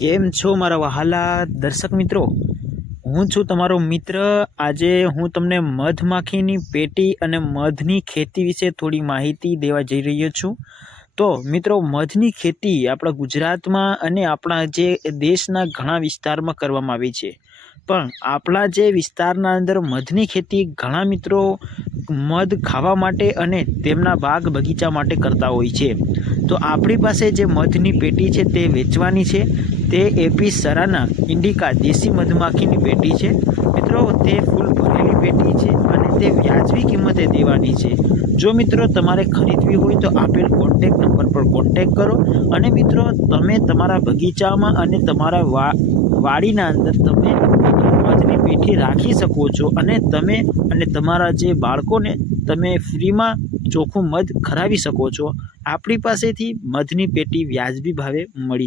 કેમ છો મારા વહાલા દર્શક મિત્રો? હું છું તમારો મિત્ર. આજે હું તમને મધમાખીની પેટી અને મધની ખેતી વિશે થોડી માહિતી દેવા જઈ રહ્યો છું. તો મિત્રો, મધની ખેતી આપણા ગુજરાતમાં અને આપણા જે દેશના ઘણા વિસ્તારમાં કરવામાં આવી છે. પણ આપણા જે વિસ્તારના અંદર મધની ખેતી ઘણા મિત્રો મધ ખાવા માટે અને તેમના બાગ બગીચા માટે કરતા હોય છે. તો આપણી પાસે જે મધની પેટી છે તે વેચવાની છે. તે એપી સરાના ઇન્ડિકા દેશી મધમાખીની પેટી છે. મિત્રો, તે ફૂલ ભરેલી પેટી છે અને તે વ્યાજબી કિંમતે દેવાની છે. જો મિત્રો તમારે ખરીદવી હોય તો આપેલ કોન્ટેક નંબર પર કોન્ટેક કરો અને મિત્રો તમે તમારા બગીચામાં અને તમારા વા, વાડીના અંદર તમે મધની પેટી રાખી શકો છો અને તમે અને તમારા જે બાળકોને તમે ફ્રીમાં ચોખ્ખું મધ ખરાવી શકો છો. આપણી પાસેથી મધની પેટી વ્યાજબી ભાવે મળી જાય